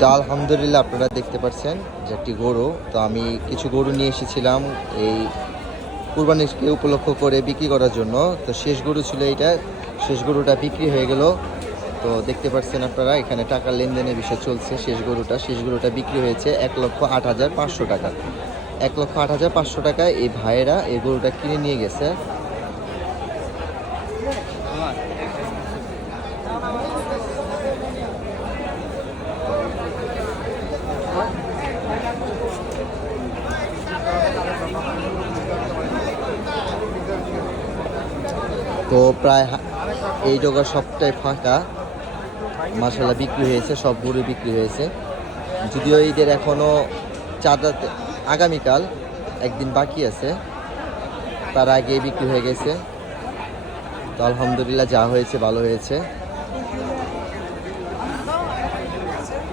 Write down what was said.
তো আলহামদুলিল্লাহ আপনারা দেখতে পাচ্ছেন যে একটি গরু। তো আমি কিছু গরু নিয়ে এসেছিলাম এই কুরবানিকে উপলক্ষ করে বিক্রি করার জন্য। তো শেষ গরু ছিল এইটা, শেষ গরুটা বিক্রি হয়ে গেল। তো দেখতে পাচ্ছেন আপনারা এখানে টাকার লেনদেনের বিষয় চলছে। শেষ গরুটা বিক্রি হয়েছে 1,08,500 টাকা। 1,08,500 টাকায় এই ভাইয়েরা এই গরুটা কিনে নিয়ে গেছে। তো প্রায় এই জায়গা সবটাই ফাঁকা, মাশাআল্লাহ বিক্রি হয়েছে, সব গরু বিক্রি হয়েছে। যদিও ঈদের এখনও চাঁদাতে আগামীকাল একদিন বাকি আছে, তার আগে বিক্রি হয়ে গেছে। তো আলহামদুলিল্লাহ যা হয়েছে ভালো হয়েছে।